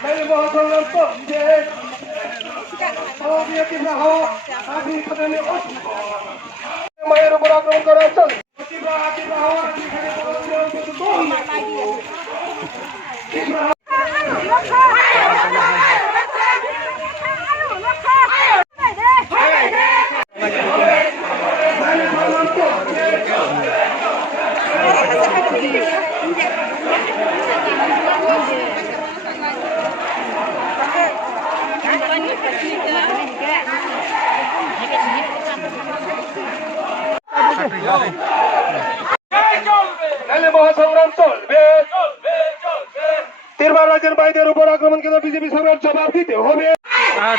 May mga sangang to, hindi. Tawag niya tinaho, sabi ko na niyo. Mayroon mo na akong karasal. Tiba, tinaho, hindi ka na po siya ang tututuhan.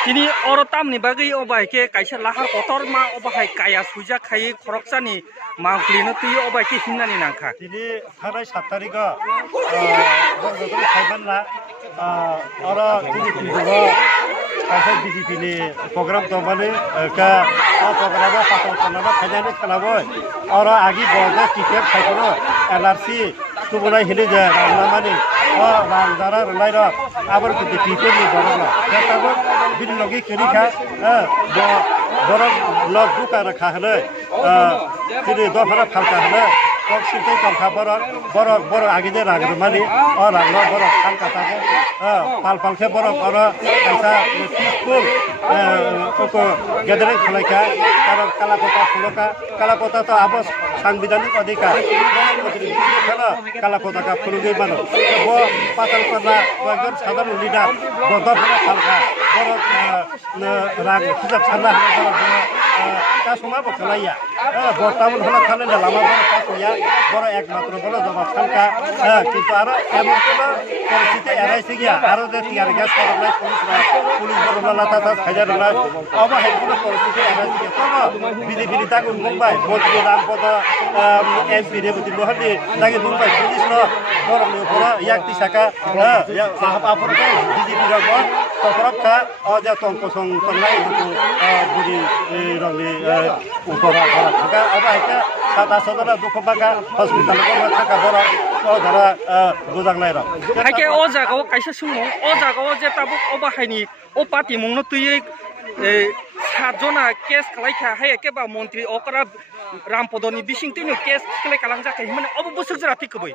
Tini orotam ni bagi obai ke kaisa lahar kotor ma obai kaya suja khai khorokchani mangklino tui obai ke himnani nangkha tini thanai 7 tarikha bangladesh khaiban la ora tini kundugo kaisa BJP ni program tomani ka program patol kanaba khajani khalabo ora agi boja tiket khaikono LRC tubulai hili je ramani rangdara rlairo abar kuti people ni borogla tabo bin logi kiri kha borog log buka rakha hale tini dofara phalka hale kok sitai tongkha borog agide rangmani ranglo borog phalka take pal khe borog ora kaisa peaceful oko gathering khalaika karon kalakota phuloka kalakota to abo সাংবিধানিক অধিকার কালাকোতা কা ফুলুগি মানো বো পাতাল করনা একজন সাধারণ leader বদফরা খালকা বড় রাগ হিসাব ছাড়না বড় তা সময় বকলাইয়া বর্তমান হলো খালে লামা বড় কাকুয়া বড় একমাত্র বড় জবাব খালকা কিন্তু আরো এমন কোন পরিস্থিতি এড়াইছে গিয়া আরো যে টিয়ার গ্যাস করলাই পুলিশ বড় লাতা তা খাইজা রলা অবহেল কোন পরিস্থিতি এড়াইছে গিয়া তো বিজেপি নেতা মুম্বাই মন্ত্রী Rampada MP Deputy Lohadi lagi Mumbai Police lo borong ni pura yak ti saka ya sahab apur ke BJP ro bo tokrap ka aja tong kosong tonglai itu budi rongni upara ka aba ka sata sodara dukhbaka hospital ko thaka bora o dhara gojang lai ro haike o jaga o kaisa sumong o jaga o je tabuk oba haini o party mongno tui 7 jona case kalaikha hai ekeba মন্ত্রী okra রামপদনি বিসিংতিনি case খেলে কালাংজাকে মানে অববসক জরা ঠিকবই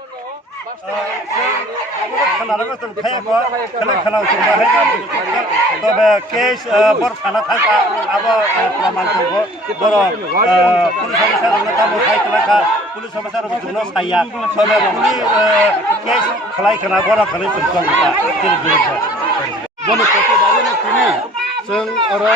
তবে case বড় থানা থাকা আবার প্রমাণ করব বড় পুলিশ অফিসার কামো থাকা পুলিশ অফিসার জন্য সাইয়া তবে পুলি কেস খলাই খানা বড় খালি সংস্থা তিনি বিরুদ্ধে বনে প্রতিবাদনে তিনি जों आरो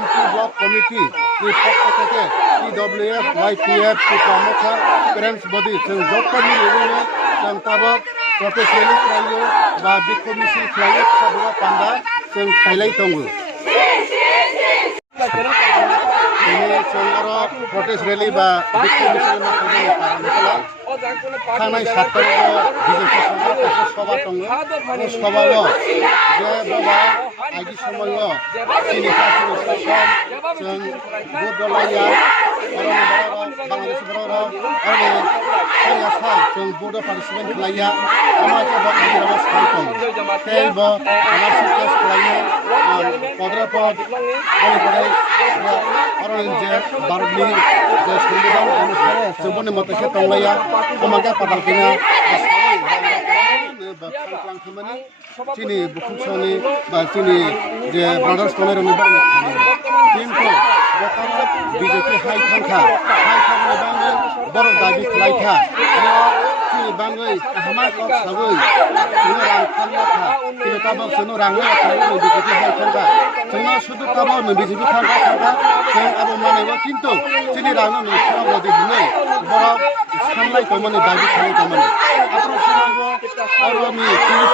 MP ब्लक कमिटी नि पक्ष থেকে PWF YPF प्रमुखा पेरेंट्स बडी जों जबनि लोगोनो जों ताबक प्रटेस्ट रैली खालायो बा बिखो मिছিল खालायो खाबा पान्दा जों खायलाय दङ ini जों आरो प्रटेस्ट रैली बा बिखो मिছিল मा खालायो पारा थानाय सातटायाव बिजेपि सभा दङ बे सभायाव जे बाबा आगि समायाव जोंनि गासैबो सम जों भोट दलाया आरो बांलादेश बर'राव आरो हारियासा जों भोट पार्टिसिपेट खालाया आमाखौ बांलादेश साइखौ तेलबो आलासि केस खालायो पद्रापद बलिपराय आरो जे भारतनि जे संबिधान अनुसार जोंबोनि मतसे दंलाया आमाखौ पातालकिना खालामखांनानै जोंनि बुखुंसनि बा जोंनि जे ब्रादार्स कनेरनि बांलादेश কিন্তু বর্তমান বিজেপি হাই থাকা বাংলা বড় দাবি খালাইখা বাংলাই হামা কক সাবই जोंनो रां खानलाखा কিন্তু তাবাক जोंनो रां खालायो বিজেপি হাই থাকা जोंनो শুধু তাবাক বিজেপি থাকা जों आबो मानायबा কিন্তু जोंनि रां खालामो दिनै बड़ सानलाय तमानि दाबि खालाय तमानि आपरो समाबो आरोनि पुलिस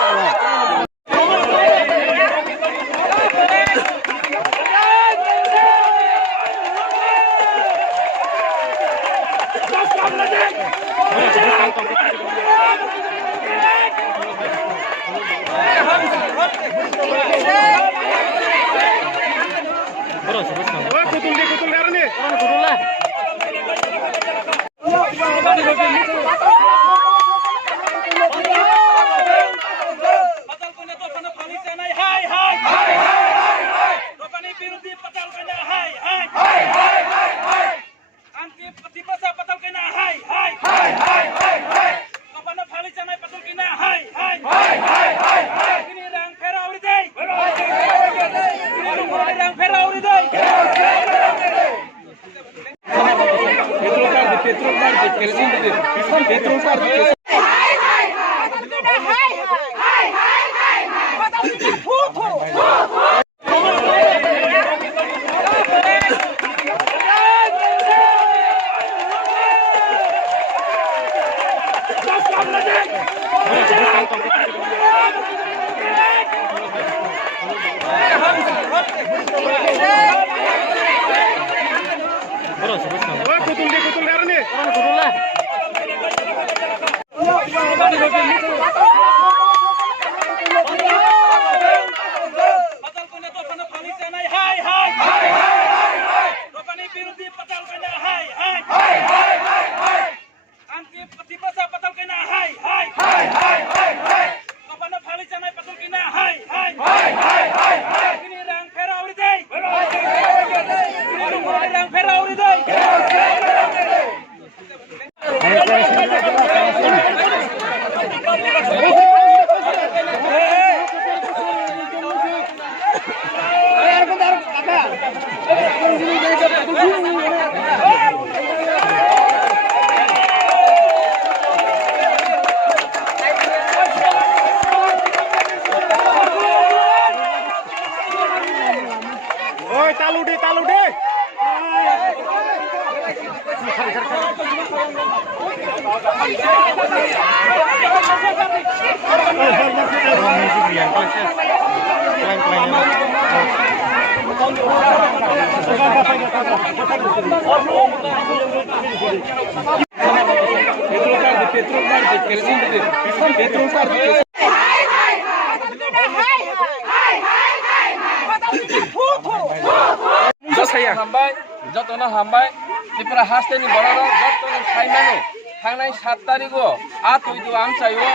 हामबाय जतन हामबाय त्रिपुरा हास्टेनि बर'र जतन साइमानो थांनाय 7 तारिखआव आतुइदु आमचायो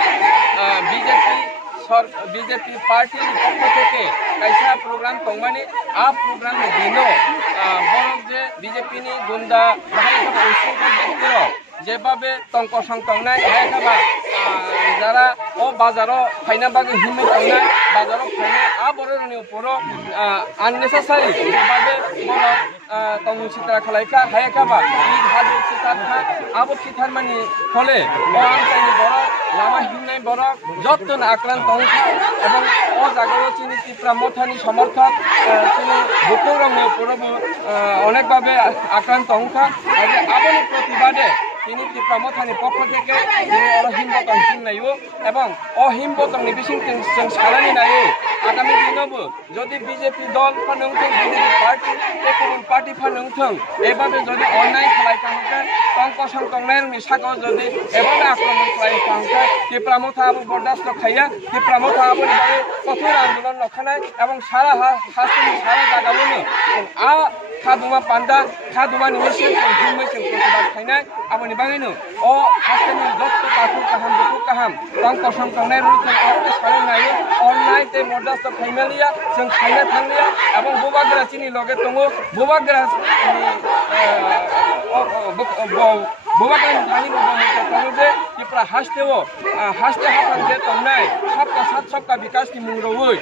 बीजेपी पार्टी पक्ष থেকে কাইসা প্রোগ্রাম তংমানি आ প্রোগ্রাম দিনো বরং যে বিজেপি নি গুন্ডা বাহাই উসুক ব্যক্তির যেভাবে টঙ্ক সংটংনাই হায়খাবা যারা ও বাজারও ফাইনা বাগে হিমে টংনাই বাজারও ফাইনা आ বররনি উপর আননেসেসারি যেভাবে বড় তংমু সিতা খালাইকা হায়খাবা ঈদ হাজু সিতারখা আবো সিতারমানি ফলে ও আমচাইনি বড় লামা হিমনাই বড় যতন আক্রান্ত এবং ও জায়গায় চিনি ত্রিপুরা মথানি সমর্থক চিনি বুকুরমে পুরো অনেকভাবে আক্রান্ত অংশা আবনি প্রতিবাদে তিনি ত্রিপুরা মথানি পক্ষ থেকে তিনি অহিমবতং হিমনাইও এবং অহিমবতংনি বিশিং সারানি নাইও আগামী দিনবো যদি বিজেপি দল ফানংথং বিজেপি পার্টি ফানংথং এভাবে যদি অন্যায় খালাইখাংকে টঙ্ক সংটংনাইরনি সাগর যদি এভাবে আক্রমণ খালাইখাংকে ত্রিপুরা মথা আবু বরদাস্ত খাইয়া ত্রিপুরা মথা আবুর বারে কঠোর আন্দোলন লখানায় এবং সারা হাস্তেনি সারা জায়গাবনো আ খাদুমা পান্ডা খাদুমা নিমেষে হিমমেছে প্রতিবাদ খাইনায় আবনি বাঙাইনো ও হাস্তেনি যত কাকু কাহাম বুকু কাহাম টঙ্ক সংটংনাইরনি সারা নাইও অন্যায়তে বরদাস্ত খাইমালিয়া जों खायना थांलिया এবং बुबाग्रा चिनि लगे दङो बुबाग्रा बुबाग्रा थांनि दङो जे त्रिपुरा हास्ते हाफांजे तंनाय सबका विकासनि मुंरवै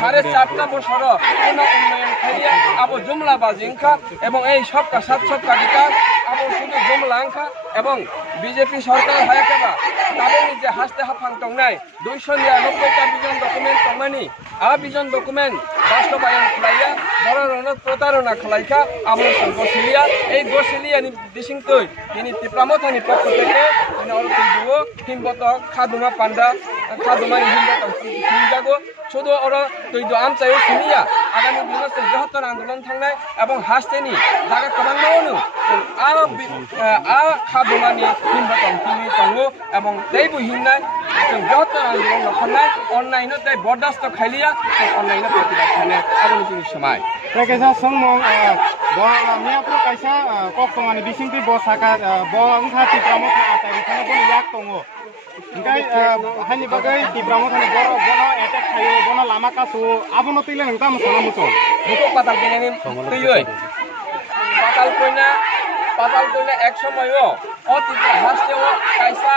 4.5 বছর কোনো উন্নয়ন খাইয়া আবো জুমলা বাজিংখা এবং এই सबका विकास আবো শুধু জুমলা আংখা এবং বিজেপি সরকার হায়াকাবা তাদের যে হাস্তে হাফাং তংনাই 299টা বিজন ডকুমেন্ট তংমানি आ বিজন ডকুমেন্ট বাস্তবায়ন খালাইয়া বড় রণত প্রতারণা খালাইখা আমরা গোসিলিয়া এই গোসিলিয়ানি বিশিংতৈ তিনি ত্রিপুরা মথানি পক্ষ থেকে তিনি অরতি দুও হিমবত খাদুমা পান্ডা খাদুমা হিমবত হিমজাগো শুধু অর তৈদ আমচাইও শুনিয়া আগামী দিনত বৃহত্তর আন্দোলন থাংনাই এবং হাস্তেনি জায়গা কমানো आ खादुमानि हिमबत हिमि तंगो এবং दैबो हिमनाय বৃহত্তর আন্দোলন লখানায় অন্যান্য তাই বরদাস্ত খাইলিয়া অন্যান্য প্রতিবাদ খানে আবনি চিনি সময় কাইসা সংমং মিয়াপ্র কাইসা কক্তমানি বিসিংতি বসাকা বংখা ত্রিপুরামথা আতাই বিখানে বন ইয়াক দङ ओमफ्राय हानि बागै ত্রিপুরামথাनि बर' बन एटेक खायो बन लामा कासो आबनो तैले नोंता मोसाना मोसो बुको पाताल केनानि तैयै पाताल कइना एक সময়ও অ ত্রিপুরা হাসতেও কাইসা